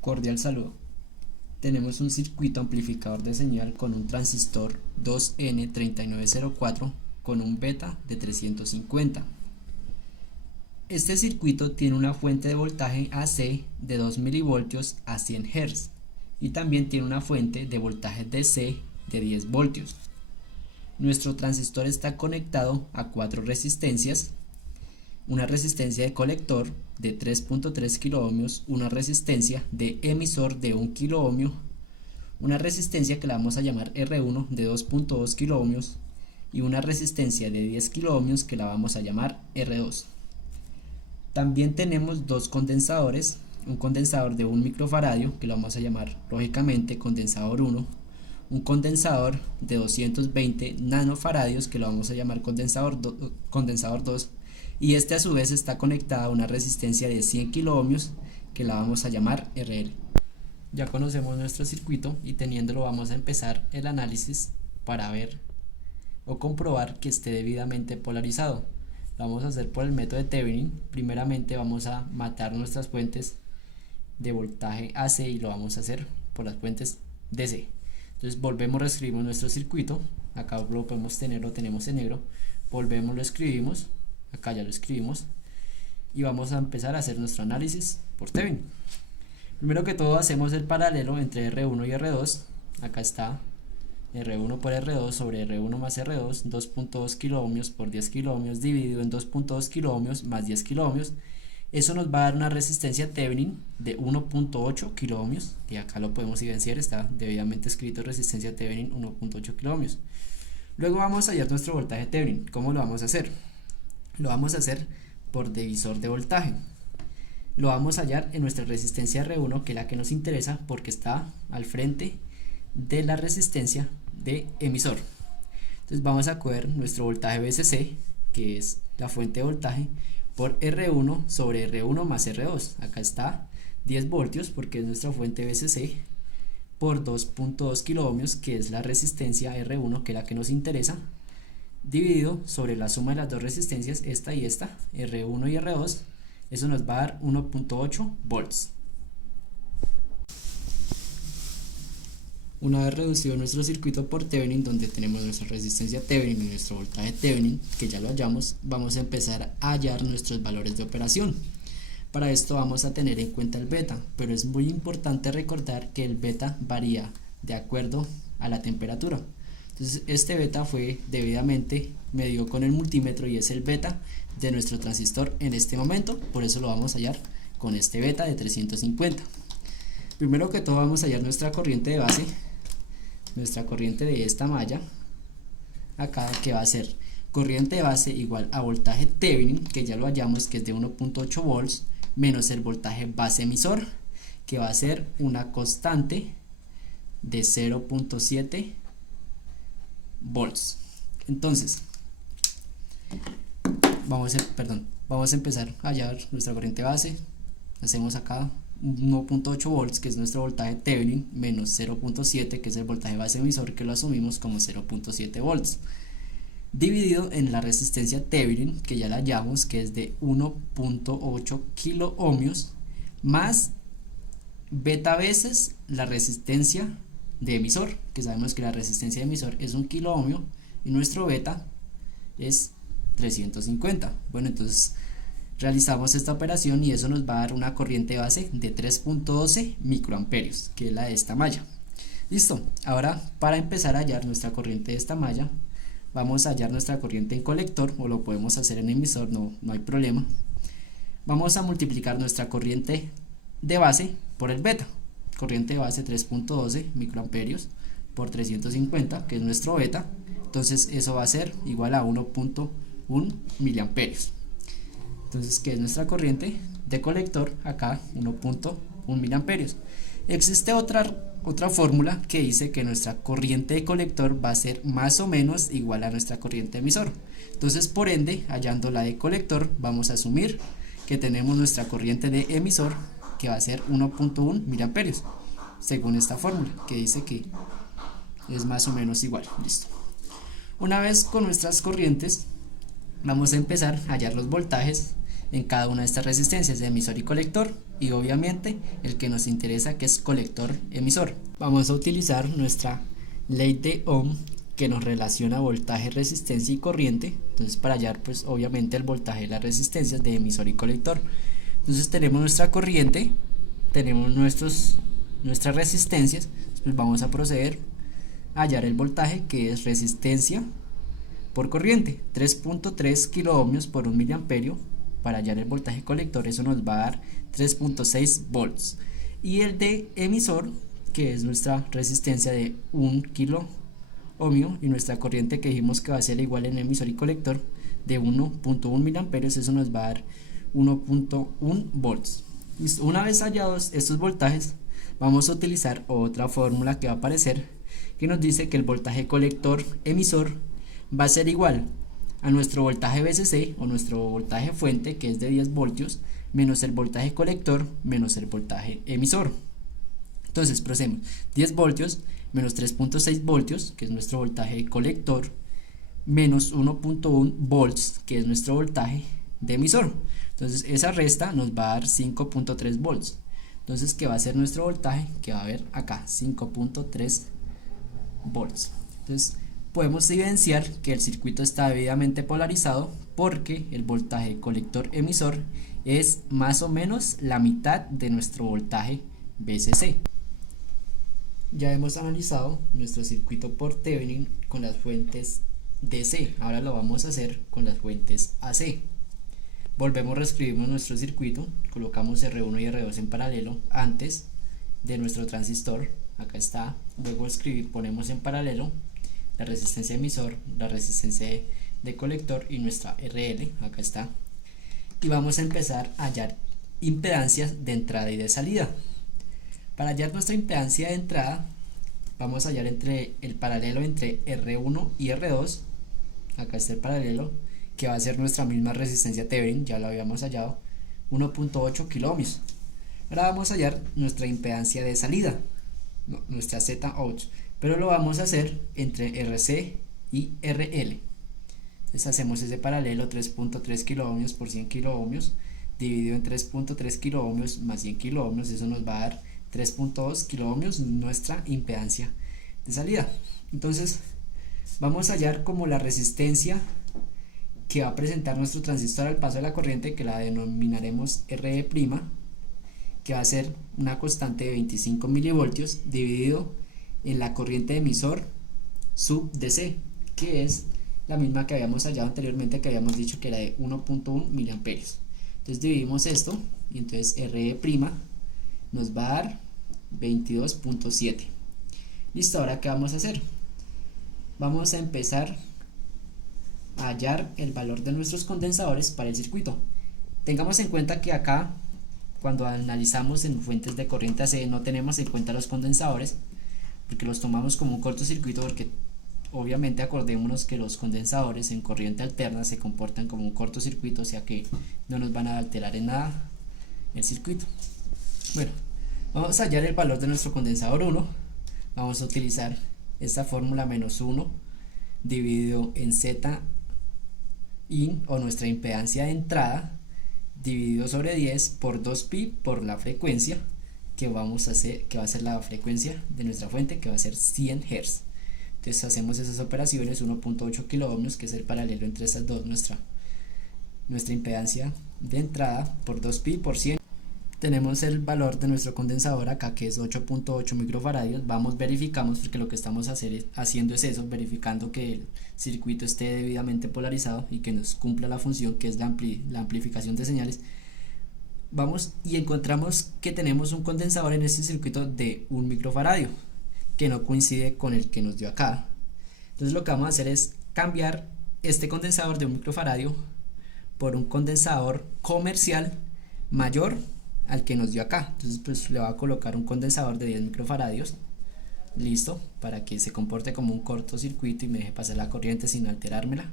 Cordial saludo. Tenemos un circuito amplificador de señal con un transistor 2N3904 con un beta de 350. Este circuito tiene una fuente de voltaje AC de 2 milivoltios a 100 Hz y también tiene una fuente de voltaje DC de 10 voltios. Nuestro transistor está conectado a 4 resistencias: una resistencia de colector de 3.3 kiloohmios, una resistencia de emisor de 1 kiloohmio, una resistencia que la vamos a llamar R1 de 2.2 kiloohmios y una resistencia de 10 kiloohmios que la vamos a llamar R2. También tenemos dos condensadores, un condensador de 1 microfaradio que lo vamos a llamar lógicamente condensador 1, un condensador de 220 nanofaradios que lo vamos a llamar condensador 2, y este a su vez está conectado a una resistencia de 100 kiloohmios que la vamos a llamar RL. Ya conocemos nuestro circuito y teniéndolo vamos a empezar el análisis para ver o comprobar que esté debidamente polarizado. Lo vamos a hacer por el método de Thevenin. Primeramente vamos a matar nuestras fuentes de voltaje AC y lo vamos a hacer por las fuentes DC. Entonces volvemos, reescribimos nuestro circuito. Acá lo podemos tener, lo tenemos en negro. Volvemos, lo escribimos. Acá ya lo escribimos y vamos a empezar a hacer nuestro análisis por Thevenin. Primero que todo hacemos el paralelo entre R1 y R2. Acá está R1 por R2 sobre R1 más R2, 2.2 kiloohmios por 10 kiloohmios dividido en 2.2 kiloohmios más 10 kiloohmios. Eso nos va a dar una resistencia Thevenin de 1.8 kiloohmios, y acá lo podemos evidenciar, está debidamente escrito resistencia Thevenin 1.8 kiloohmios. Luego vamos a hallar nuestro voltaje Thevenin. ¿Cómo lo vamos a hacer? Lo vamos a hacer por divisor de voltaje. Lo vamos a hallar en nuestra resistencia R1, que es la que nos interesa porque está al frente de la resistencia de emisor. Entonces vamos a coger nuestro voltaje VCC, que es la fuente de voltaje, por R1 sobre R1 más R2. Acá está 10 voltios porque es nuestra fuente VCC, por 2.2 kiloohmios, que es la resistencia R1, que es la que nos interesa, dividido sobre la suma de las dos resistencias, esta y esta, R1 y R2. Eso nos va a dar 1.8 volts. Una vez reducido nuestro circuito por Thevenin, donde tenemos nuestra resistencia Thevenin y nuestro voltaje Thevenin, que ya lo hallamos, vamos a empezar a hallar nuestros valores de operación. Para esto vamos a tener en cuenta el beta, pero es muy importante recordar que el beta varía de acuerdo a la temperatura. Entonces este beta fue debidamente medido con el multímetro y es el beta de nuestro transistor en este momento, por eso lo vamos a hallar con este beta de 350. Primero que todo vamos a hallar nuestra corriente de base, nuestra corriente de esta malla, acá, que va a ser corriente de base igual a voltaje Thevenin, que ya lo hallamos, que es de 1.8 volts, menos el voltaje base emisor, que va a ser una constante de 0.7 volts. Entonces vamos a empezar a hallar nuestra corriente base. Hacemos acá 1.8 volts, que es nuestro voltaje Thevenin, menos 0.7, que es el voltaje base emisor, que lo asumimos como 0.7 volts, dividido en la resistencia Thevenin, que ya la hallamos, que es de 1.8 kiloohmios, más beta veces la resistencia de emisor, que sabemos que la resistencia de emisor es 1 kiloohmio y nuestro beta es 350. Bueno, entonces realizamos esta operación y eso nos va a dar una corriente base de 3.12 microamperios, que es la de esta malla. Listo. Ahora, para empezar a hallar nuestra corriente de esta malla, vamos a hallar nuestra corriente en colector, o lo podemos hacer en emisor, no hay problema. Vamos a multiplicar nuestra corriente de base por el beta. Corriente de base 3.12 microamperios por 350, que es nuestro beta. Entonces eso va a ser igual a 1.1 miliamperios. Entonces, ¿qué es nuestra corriente de colector? Acá 1.1 miliamperios. Existe otra fórmula que dice que nuestra corriente de colector va a ser más o menos igual a nuestra corriente de emisor. Entonces, por ende, hallando la de colector, vamos a asumir que tenemos nuestra corriente de emisor, que va a ser 1.1 miliamperios, según esta fórmula, que dice que es más o menos igual. Listo. Una vez con nuestras corrientes, vamos a empezar a hallar los voltajes en cada una de estas resistencias de emisor y colector, y obviamente el que nos interesa, que es colector emisor. Vamos a utilizar nuestra ley de Ohm, que nos relaciona voltaje, resistencia y corriente. Entonces, para hallar pues obviamente el voltaje de las resistencias de emisor y colector. Entonces tenemos nuestra corriente, tenemos nuestras resistencias. Pues vamos a proceder a hallar el voltaje, que es resistencia por corriente, 3.3 kiloohmios por 1 miliamperio. Para hallar el voltaje colector, eso nos va a dar 3.6 volts. Y el de emisor, que es nuestra resistencia de 1 kilo ohmio, y nuestra corriente, que dijimos que va a ser igual en emisor y colector, de 1.1 miliamperios, eso nos va a dar 1.1 volts. Listo. Una vez hallados estos voltajes, vamos a utilizar otra fórmula que va a aparecer, que nos dice que el voltaje colector emisor va a ser igual a nuestro voltaje VCC, o nuestro voltaje fuente, que es de 10 voltios, menos el voltaje colector menos el voltaje emisor. Entonces procedemos: 10 voltios menos 3.6 voltios, que es nuestro voltaje colector, menos 1.1 volts, que es nuestro voltaje de emisor. Entonces esa resta nos va a dar 5.3 volts. Entonces, ¿qué va a ser nuestro voltaje? Que va a haber acá 5.3 volts. Entonces podemos evidenciar que el circuito está debidamente polarizado, porque el voltaje colector emisor es más o menos la mitad de nuestro voltaje VCC. Ya hemos analizado nuestro circuito por Thevenin con las fuentes DC. Ahora lo vamos a hacer con las fuentes AC. Volvemos, reescribimos nuestro circuito, colocamos R1 y R2 en paralelo antes de nuestro transistor. Acá está. Luego ponemos en paralelo la resistencia de emisor, la resistencia de colector y nuestra RL. Acá está. Y vamos a empezar a hallar impedancias de entrada y de salida. Para hallar nuestra impedancia de entrada, vamos a hallar entre el paralelo entre R1 y R2. Acá está el paralelo, que va a ser nuestra misma resistencia Thevenin, ya lo habíamos hallado, 1.8 kiloohmios. Ahora vamos a hallar nuestra impedancia de salida, nuestra Z-out, pero lo vamos a hacer entre RC y RL. Entonces hacemos ese paralelo: 3.3 kiloohmios por 100 kiloohmios dividido en 3.3 kiloohmios más 100 kiloohmios, eso nos va a dar 3.2 kiloohmios, nuestra impedancia de salida. Entonces vamos a hallar como la resistencia que va a presentar nuestro transistor al paso de la corriente, que la denominaremos RE', que va a ser una constante de 25 milivoltios dividido en la corriente de emisor sub DC, que es la misma que habíamos hallado anteriormente, que habíamos dicho que era de 1.1 miliamperios. Entonces dividimos esto y entonces RE' nos va a dar 22.7. Listo. Ahora ¿qué vamos a hacer? Vamos a empezar a hallar el valor de nuestros condensadores para el circuito. Tengamos en cuenta que acá, cuando analizamos en fuentes de corriente AC, no tenemos en cuenta los condensadores, porque los tomamos como un cortocircuito, porque obviamente acordémonos que los condensadores en corriente alterna se comportan como un cortocircuito, o sea que no nos van a alterar en nada el circuito. Bueno, vamos a hallar el valor de nuestro condensador 1. Vamos a utilizar esta fórmula: menos 1 dividido en Z in, o nuestra impedancia de entrada, dividido sobre 10 por 2pi por la frecuencia que vamos a hacer, que va a ser la frecuencia de nuestra fuente, que va a ser 100 Hz. Entonces hacemos esas operaciones: 1.8 kiloohmios, que es el paralelo entre estas dos, nuestra impedancia de entrada, por 2pi por 100. Tenemos el valor de nuestro condensador acá, que es 8.8 microfaradios. Verificamos, porque lo que estamos haciendo es eso, verificando que el circuito esté debidamente polarizado y que nos cumpla la función, que es la amplificación de señales. Vamos y encontramos que tenemos un condensador en este circuito de 1 microfaradio, que no coincide con el que nos dio acá. Entonces lo que vamos a hacer es cambiar este condensador de 1 microfaradio por un condensador comercial mayor al que nos dio acá. Entonces pues le voy a colocar un condensador de 10 microfaradios, listo, para que se comporte como un cortocircuito y me deje pasar la corriente sin alterármela.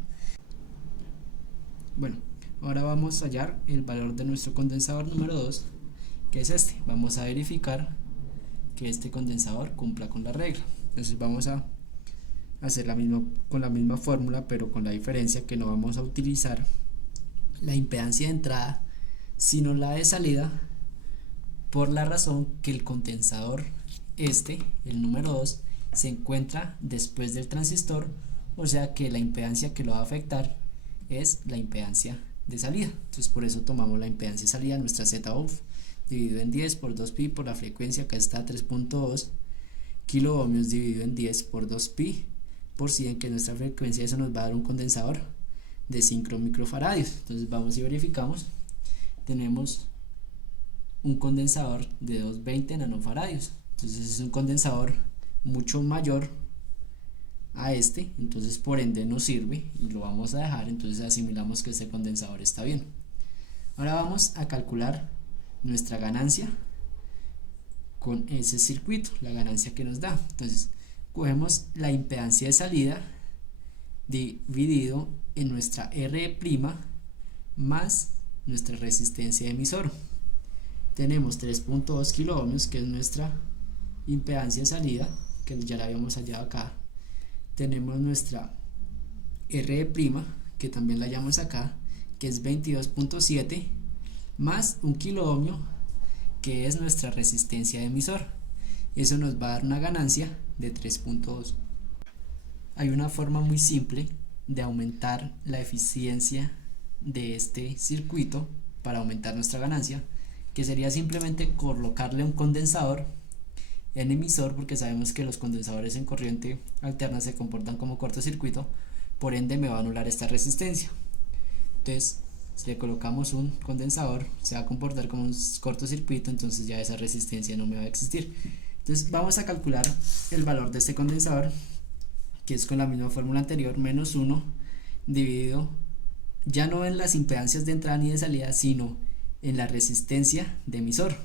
Bueno, ahora vamos a hallar el valor de nuestro condensador número 2, que es este. Vamos a verificar que este condensador cumpla con la regla. Entonces vamos a hacer con la misma fórmula, pero con la diferencia que no vamos a utilizar la impedancia de entrada, sino la de salida, por la razón que el condensador el número 2, se encuentra después del transistor, o sea que la impedancia que lo va a afectar es la impedancia de salida. Entonces por eso tomamos la impedancia de salida, nuestra ZOFF, dividido en 10 por 2pi por la frecuencia, acá está 3.2 kilo ohmios dividido en 10 por 2pi por 100, que nuestra frecuencia, eso nos va a dar un condensador de 5 microfaradios. Entonces vamos y verificamos, tenemos un condensador de 220 nanofaradios, entonces es un condensador mucho mayor a entonces por ende no sirve y lo vamos a dejar. Entonces asimilamos que este condensador está bien. Ahora vamos a calcular nuestra ganancia con ese circuito, la ganancia que nos da. Entonces cogemos la impedancia de salida dividido en nuestra R' más nuestra resistencia de emisor. Tenemos 3.2 kilo ohmios, que es nuestra impedancia de salida, que ya la habíamos hallado acá. Tenemos nuestra R', que también la hallamos acá, que es 22.7, más un kilo ohmio, que es nuestra resistencia de emisor. Eso nos va a dar una ganancia de 3.2. Hay una forma muy simple de aumentar la eficiencia de este circuito para aumentar nuestra ganancia, que sería simplemente colocarle un condensador en emisor, porque sabemos que los condensadores en corriente alterna se comportan como cortocircuito, por ende me va a anular esta resistencia. Entonces si le colocamos un condensador, se va a comportar como un cortocircuito, entonces ya esa resistencia no me va a existir. Entonces vamos a calcular el valor de este condensador, que es con la misma fórmula anterior, menos 1 dividido ya no en las impedancias de entrada ni de salida, sino en la resistencia de emisor,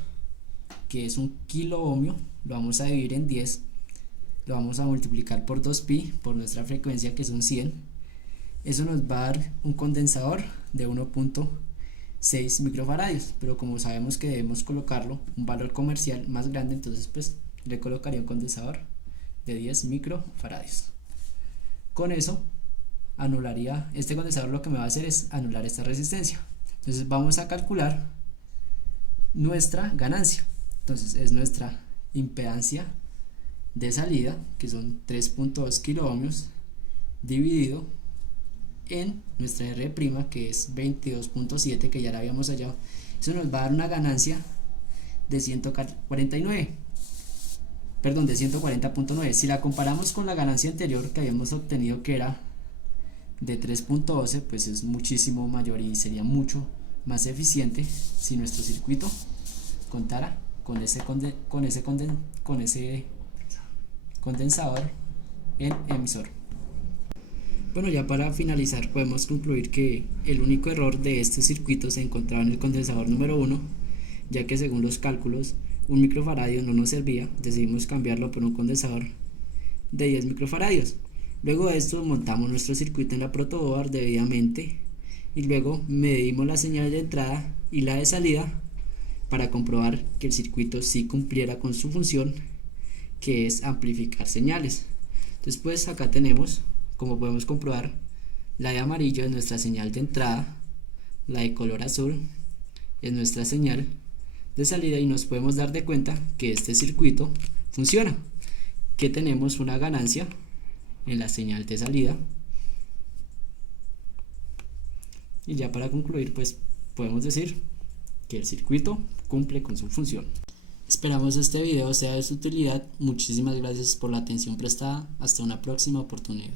que es un kilo ohmio. Lo vamos a dividir en 10, lo vamos a multiplicar por 2pi por nuestra frecuencia, que son 100. Eso nos va a dar un condensador de 1.6 microfaradios, pero como sabemos que debemos colocarlo un valor comercial más grande, entonces pues le colocaría un condensador de 10 microfaradios. Con eso anularía, este condensador lo que me va a hacer es anular esta resistencia. Entonces vamos a calcular nuestra ganancia. Entonces es nuestra impedancia de salida, que son 3.2 kilo ohmios, dividido en nuestra R', que es 22.7, que ya la habíamos hallado. Eso nos va a dar una ganancia de 140.9. Si la comparamos con la ganancia anterior que habíamos obtenido, que era de 3.12, pues es muchísimo mayor y sería mucho más eficiente si nuestro circuito contara con ese condensador en emisor. Bueno, ya para finalizar podemos concluir que el único error de este circuito se encontraba en el condensador número 1, ya que según los cálculos un microfaradio no nos servía, decidimos cambiarlo por un condensador de 10 microfaradios. Luego de esto montamos nuestro circuito en la protoboard debidamente y luego medimos la señal de entrada y la de salida para comprobar que el circuito sí cumpliera con su función, que es amplificar señales. Entonces pues acá tenemos, como podemos comprobar, la de amarillo es nuestra señal de entrada, la de color azul es nuestra señal de salida, y nos podemos dar de cuenta que este circuito funciona, que tenemos una ganancia en la señal de salida. Y ya para concluir pues podemos decir que el circuito cumple con su función. Esperamos este video sea de su utilidad. Muchísimas gracias por la atención prestada. Hasta una próxima oportunidad.